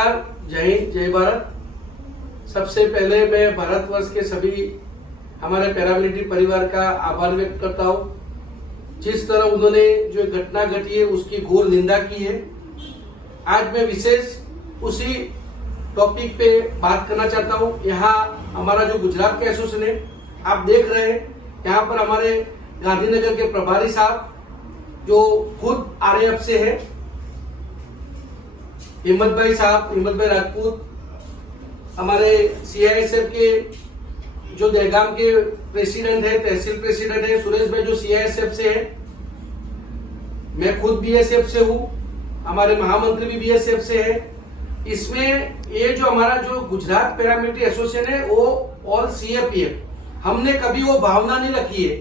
जय हिंद, जय भारत। सबसे पहले मैं भारतवर्ष के सभी हमारे पैरामिलिट्री परिवार का आभार व्यक्त करता हूँ। जिस तरह उन्होंने जो घटना घटी है उसकी घोर निंदा की है। आज मैं विशेष उसी टॉपिक पे बात करना चाहता हूँ। यहाँ हमारा जो गुजरात का एसोसिएशन है, आप देख रहे हैं यहाँ पर हमारे गांधीनगर के प्रभारी साहब जो खुद आरएएफ से है, हिम्मत भाई राजपूत, हमारे सीआईएसएफ के जो दहगाम के प्रेसिडेंट है, तहसील प्रेसिडेंट है, सुरेश भाई जो सीआईएसएफ से है, मैं खुद बीएसएफ से हूँ, हमारे महामंत्री भी बीएसएफ से है। इसमें ये जो हमारा जो गुजरात पैरामिलिट्री एसोसिएशन है वो ऑल सीएपीएफ, हमने कभी वो भावना नहीं रखी है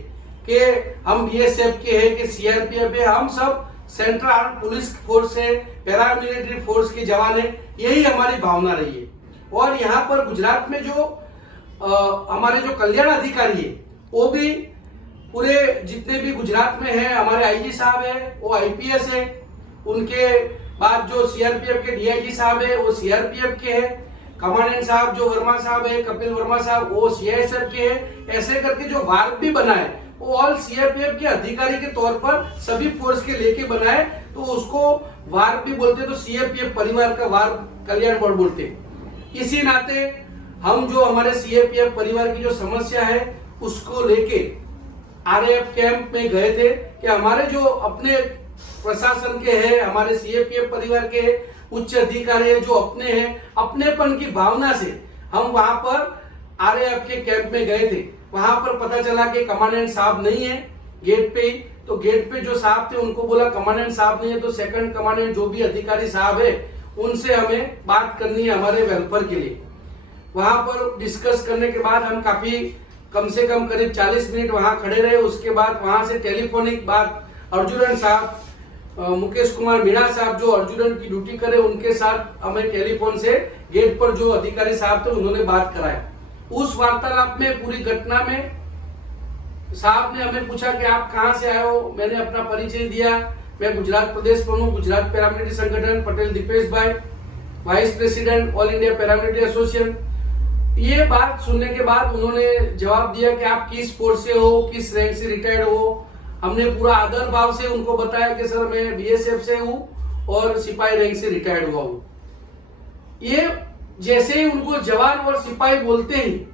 कि हम बीएसएफ के हैं कि सीआरपीएफ है। हम सब सेंट्रल आर्म पुलिस फोर्स है, पैरामिलिट्री फोर्स के जवान है, यही हमारी भावना रही है। और यहाँ पर गुजरात में जो हमारे जो कल्याण अधिकारी है वो भी पूरे जितने भी गुजरात में है, हमारे आईजी साहब है वो आईपीएस है, उनके बाद जो सीआरपीएफ के डीआईजी साहब है वो सीआरपीएफ के है, कमांडेंट साहब जो वर्मा साहब है, कपिल वर्मा साहब वो सीआईएसएफ के है। ऐसे करके जो वार्ड भी बना है वो ऑल सीआरपीएफ के अधिकारी के तौर पर सभी फोर्स के लेके बना है, तो उसको वार्ड भी बोलते, तो सीआरपीएफ परिवार का वार्ड कल्याण बोर्ड बोलते। इसी नाते हम जो हमारे सीआरपीएफ परिवार की जो समस्या है उसको लेके आरएएफ कैंप में गए थे कि हमारे जो अपने प्रशासन के हैं, हमारे सीआरपीएफ परिवार के उच्च अधिकारी है जो अपने हैं, अपनेपन की भावना से हम वहां पर आरएएफ के कैंप में गए थे। वहां पर पता चला कि कमांडेंट साहब नहीं है गेट पे ही, तो गेट पे जो साहब थे उनको बोला कमांडेंट साहब नहीं है तो सेकंड कमांडेंट जो भी अधिकारी साहब है उनसे हमें बात करनी है हमारे वेलफेयर के लिए। वहां पर डिस्कस करने के बाद हम काफी कम से कम करीब 40 मिनट वहां खड़े रहे। उसके बाद वहां से टेलीफोनिक बात अर्जुनन साहब, मुकेश कुमार मीणा साहब जो अर्जुनन की ड्यूटी करे, उनके साथ हमें टेलीफोन से गेट पर जो अधिकारी साहब थे उन्होंने बात कराया। उस वार्तालाप में पूरी घटना में साहब ने हमें पूछा कि आप कहां से आए हो। मैंने अपना परिचय दिया, मैं गुजरात प्रदेश प्रमुख गुजरात पैरामिलिट्री संगठन पटेल दीपेश भाई, vice president all India paramilitary association. ये बात सुनने के बाद उन्होंने जवाब दिया कि आप किस फोर्स से हो, किस रैंक से रिटायर्ड हो। हमने पूरा आदर भाव से उनको बताया कि सर मैं बीएसएफ से हूं और सिपाही रैंक से रिटायर्ड हुआ हूं। ये जैसे ही उनको जवान और सिपाही बोलते ही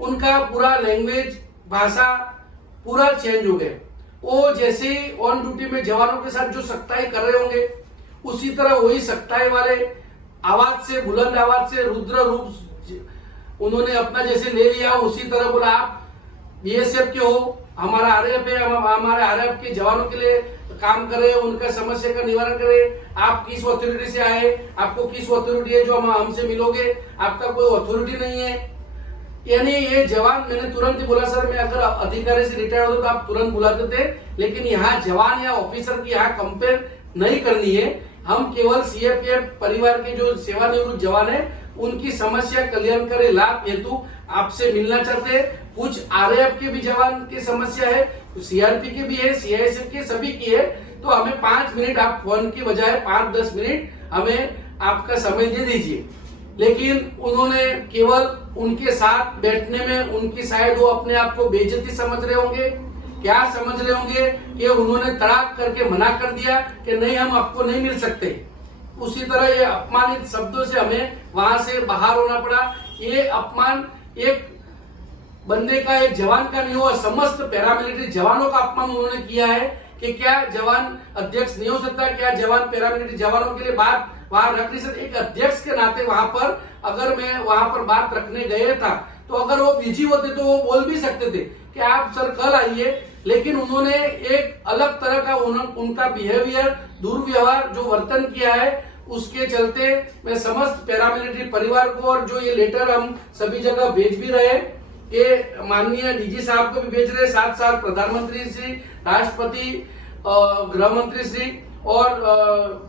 उनका पूरा लैंग्वेज, भाषा पूरा चेंज हो गया। वो जैसे ही ऑन ड्यूटी में जवानों के साथ जो सख्ताई कर रहे होंगे उसी तरह वही सख्ताई वाले आवाज से, बुलंद आवाज से, रुद्र रूप उन्होंने अपना जैसे ले लिया, उसी तरह बोला आप बीएसएफ के हो, हमारा आरएएफ है, हमारे आरएएफ के जवानों के लिए काम करे, उनका समस्या का निवारण करे। आप किस अथॉरिटी से आए, आपको किस अथॉरिटी है जो हमसे मिलोगे, आपका कोई अथॉरिटी नहीं है। यानी ये जवान, मैंने तुरंत ही बोला सर मैं अगर अधिकारी से रिटायर होता तो आप तुरंत बुलाते थे, लेकिन यहाँ जवान या ऑफिसर की यहाँ कंपेयर नहीं करनी है। हम केवल सीआरपीएफ परिवार के जो सेवानिवृत्त जवान है उनकी समस्या कल्याण करे लाभ हेतु आपसे मिलना चाहते हैं। कुछ आरएएफ के भी जवान की समस्या है, सीआरपी के भी है, सीआईएसएफ के सभी की है, तो हमें 5 मिनट आप फोन की बजाय 5-10 मिनट हमें आपका समय दे दीजिए। लेकिन उन्होंने केवल उनके साथ बैठने में उनकी शायद वो अपने आप को बेइज्जती समझ रहे होंगे, क्या समझ रहे होंगे कि उन्होंने तड़ाक करके मना कर दिया कि नहीं हम आपको नहीं मिल सकते। उसी तरह ये अपमानित शब्दों से हमें वहां से बाहर होना पड़ा। ये अपमान एक बंदे का, एक जवान का नहीं हुआ, समस्त पैरामिलिट्री जवानों का अपमान उन्होंने किया है कि क्या जवान अध्यक्ष नहीं हो सकता, क्या जवान पैरामिलिट्री जवानों के लिए बात वहां रख नहीं सकते। एक अध्यक्ष के नाते वहां पर अगर मैं वहां पर बात रखने गया था तो अगर वो बिजी होते तो वो बोल भी सकते थे कि आप सर कल आइए, लेकिन उन्होंने एक अलग तरह का उनका बिहेवियर, दुर्व्यवहार जो वर्तन किया है, उसके चलते मैं समस्त पैरामिलिट्री परिवार को, और जो ये लेटर हम सभी जगह भेज भी रहे कि माननीय डीजी साहब को भी भेज रहे, साथ साथ प्रधानमंत्री श्री, राष्ट्रपति, गृह मंत्री श्री और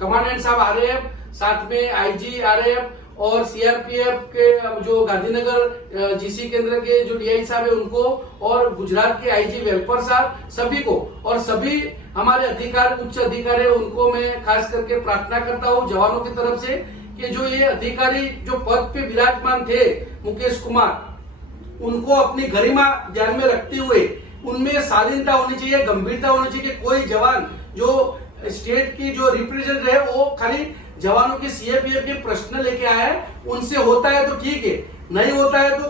कमांडेंट साहब आरएएफ, साथ में आईजी आरएएफ और सीआरपीएफ के जो गांधीनगर जीसी केंद्र के जो डीआई साहब है उनको, और गुजरात के आईजी वेलफेयर साहब, सभी को, और सभी हमारे अधिकारी, उच्च अधिकारी उनको मैं खास करके प्रार्थना करता हूँ जवानों की तरफ से कि जो ये अधिकारी जो पद पे विराजमान थे मुकेश कुमार, उनको अपनी गरिमा ध्यान में रखते हुए उनमें शालीनता होनी चाहिए, गंभीरता होनी चाहिए कि कोई जवान जो स्टेट की जो रिप्रेजेंट है वो खाली जवानों के सीएपीएफ के प्रश्न लेके आया है, उनसे होता है तो ठीक है, नहीं होता है तो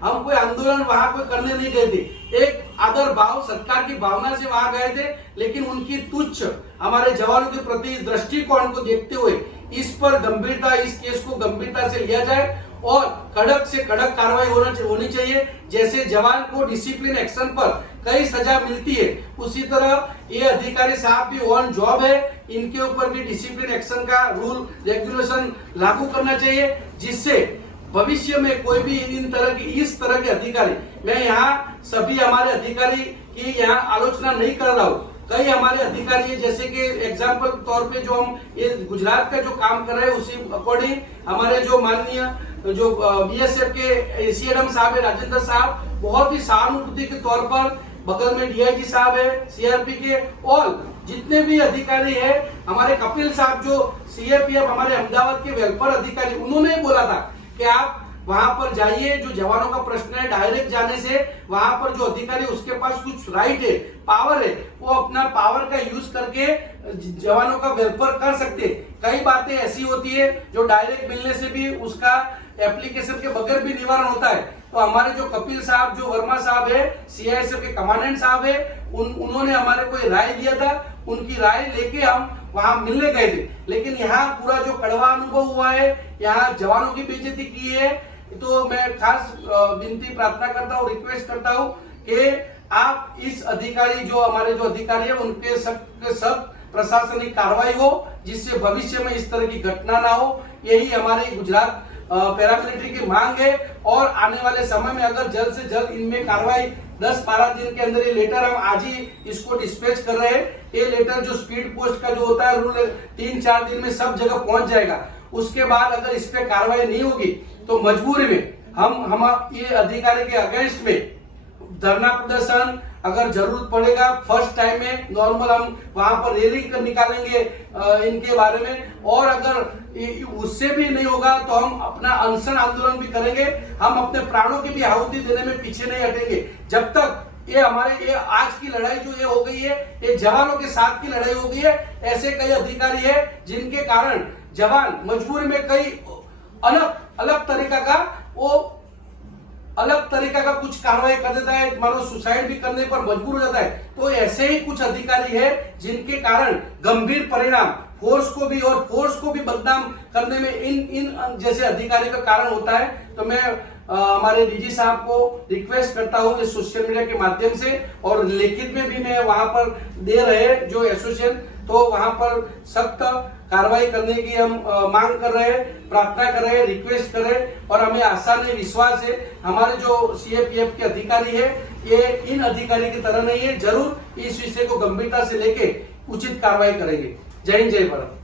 हम कोई आंदोलन वहां कोई करने नहीं गए थे। एक आदर भाव सरकार की भावना से वहां गए थे, लेकिन उनकी तुच्छ हमारे जवानों के प्रति दृष्टिकोण को देखते हुए इस पर गंभीरता, इस केस को गंभीरता से लिया जाए और कड़क से कड़क कार्रवाई होनी चाहिए। जैसे जवान को डिसिप्लिन एक्शन पर कई सजा मिलती है, उसी तरह ये अधिकारी साहब भी ऑन जॉब है, इनके ऊपर भी डिसिप्लिन एक्शन का रूल रेगुलेशन लागू करना चाहिए, जिससे भविष्य में कोई भी इस तरह के अधिकारी, मैं यहाँ सभी हमारे अधिकारी की यहाँ आलोचना नहीं कर रहा हूँ, कई हमारे अधिकारी है, जैसे कि एग्जाम्पल तौर पे जो हम ये गुजरात का जो काम कर रहे हैं उसी अकॉर्डिंग हमारे जो माननीय जो बीएसएफ के सीएम साहब है राजेंद्र साहब, बहुत ही सहानुभूति के तौर पर बगल में डीआईजी साहब है सीआरपी के, और जितने भी अधिकारी है हमारे कपिल साहब जो सीएपीएफ हमारे अहमदाबाद के वेलफेयर अधिकारी, उन्होंने बोला था कि आप वहां पर जाइए, जो जवानों का प्रश्न है डायरेक्ट जाने से वहां पर जो अधिकारी उसके पास कुछ राइट है, पावर है, वो अपना पावर का यूज करके जवानों का वेलफेयर कर सकते। कई बातें ऐसी होती है जो डायरेक्ट मिलने से भी उसका एप्लीकेशन के बगैर भी निवारण होता है। तो हमारे जो कपिल साहब जो वर्मा साहब है सीआईएसएफ के कमांडेंट साहब है, उन्होंने हमारे को राय दिया था, उनकी राय लेके हम वहां मिलने गए थे। लेकिन यहाँ पूरा जो कड़वा अनुभव हुआ है, यहाँ जवानों की बेइज्जती की है, तो मैं खास विनती प्रार्थना करता हूँ, रिक्वेस्ट करता हूँ कि आप इस अधिकारी जो हमारे जो अधिकारी है उनके सब प्रशासनिक कार्रवाई हो, जिससे भविष्य में इस तरह की घटना ना हो। यही हमारे गुजरात पैरामिलिट्री की मांग है, और आने वाले समय में अगर जल्द से जल्द इनमें कार्रवाई 10-12 दिन के अंदर, ये लेटर हम आज ही इसको डिस्पैच कर रहे हैं, ये लेटर जो स्पीड पोस्ट का जो होता है रूल 3-4 दिन में सब जगह पहुंच जाएगा। उसके बाद अगर इस पे कार्रवाई नहीं होगी तो मजबूरी में हम ये अधिकारी के अगेंस्ट में धरना प्रदर्शन, अगर जरूरत पड़ेगा फर्स्ट टाइम में नॉर्मल हम वहां पर रैली निकालेंगे इनके बारे में, और अगर उससे भी नहीं होगा तो हम अपना अनशन आंदोलन भी करेंगे। हम अपने प्राणों की भी आहुति देने में पीछे नहीं हटेंगे जब तक ये आज की लड़ाई जो ये हो गई है, ये जवानों के साथ की लड़ाई हो गई है। ऐसे कई अधिकारी है जिनके कारण जवान मजबूरी में कई अलग तरीका का कुछ कार्रवाई कर देता है, मानो सुसाइड भी करने पर मजबूर हो जाता है। तो ऐसे ही कुछ अधिकारी है जिनके कारण गंभीर परिणाम फोर्स को भी बदनाम करने में इन जैसे अधिकारी का कारण होता है। तो मैं हमारे डीजी साहब को रिक्वेस्ट करता हूँ इस सोशल मीडिया के माध्यम से, और लिखित में भी मैं वहां पर दे रहे जो एसोसिएशन, तो वहां पर सख्त कार्रवाई करने की हम मांग कर रहे हैं, प्रार्थना कर रहे हैं, रिक्वेस्ट कर रहे हैं, और हमें आशा नहीं विश्वास है हमारे जो सीएपीएफ के अधिकारी है ये इन अधिकारी की तरह नहीं है, जरूर इस विषय को गंभीरता से लेके उचित कार्रवाई करेंगे। जय हिंद, जय भारत।